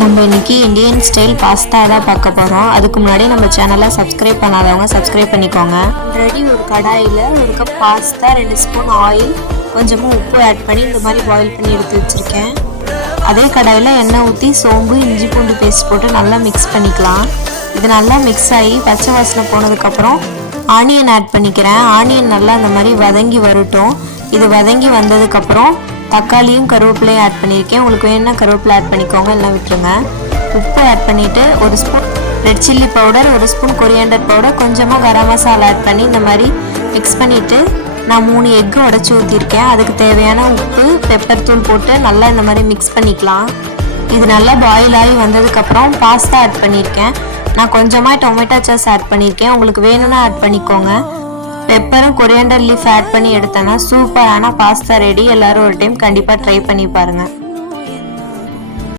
நம்ம இன்னைக்கு Indian style pasta தான் பார்க்க போகிறோம். அதுக்கு முன்னாடி நம்ம சேனலை சப்ஸ்கிரைப் பண்ணாதவங்க சப்ஸ்கிரைப் பண்ணிக்கோங்க. ஆல்ரெடி ஒரு கடாயில் ஒரு கப் பாஸ்தா, 2 ஸ்பூன் ஆயில், கொஞ்சமாக உப்பு ஆட் பண்ணி இந்த மாதிரி பாயில் பண்ணி எடுத்து வச்சுருக்கேன். அதே கடாயில் எண்ணெய் ஊற்றி சோம்பு, இஞ்சி பூண்டு பேஸ்ட் போட்டு நல்லா மிக்ஸ் பண்ணிக்கலாம். இது நல்லா மிக்ஸ் ஆகி பச்சை வாசனை போனதுக்கப்புறம் ஆனியன் ஆட் பண்ணிக்கிறேன். ஆனியன் நல்லா இந்த மாதிரி வதங்கி வரட்டும். இது வதங்கி வந்ததுக்கப்புறம் தக்காளியும் கருவேப்பிலையும் ஆட் பண்ணியிருக்கேன். உங்களுக்கு வேணும்னா கருவேப்பிலை ஆட் பண்ணிக்கோங்க, எல்லாம் விட்டுருங்க. உப்பு ஆட் பண்ணிவிட்டு 1 spoon red chilli powder, 1 spoon coriander powder, கொஞ்சமாக கரம் மசாலா ஆட் பண்ணி இந்த மாதிரி மிக்ஸ் பண்ணிவிட்டு நான் 3 எக்கு உடச்சி ஊற்றிருக்கேன். அதுக்கு தேவையான உப்பு, பெப்பர் தூள் போட்டு நல்லா இந்த மாதிரி மிக்ஸ் பண்ணிக்கலாம். இது நல்லா பாயில் ஆகி வந்ததுக்கப்புறம் பாஸ்தா ஆட் பண்ணியிருக்கேன். நான் கொஞ்சமாக டொமேட்டோ சாஸ் ஆட் பண்ணியிருக்கேன். உங்களுக்கு வேணும்னா ஆட் பண்ணிக்கோங்க. பெப்பரும் கொரியாண்டர் லீஃப் ஆட் பண்ணி எடுத்தேன்னா சூப்பரான பாஸ்தா ரெடி. எல்லாரும் ஒரு டைம் கண்டிப்பாக ட்ரை பண்ணி பாருங்கள்.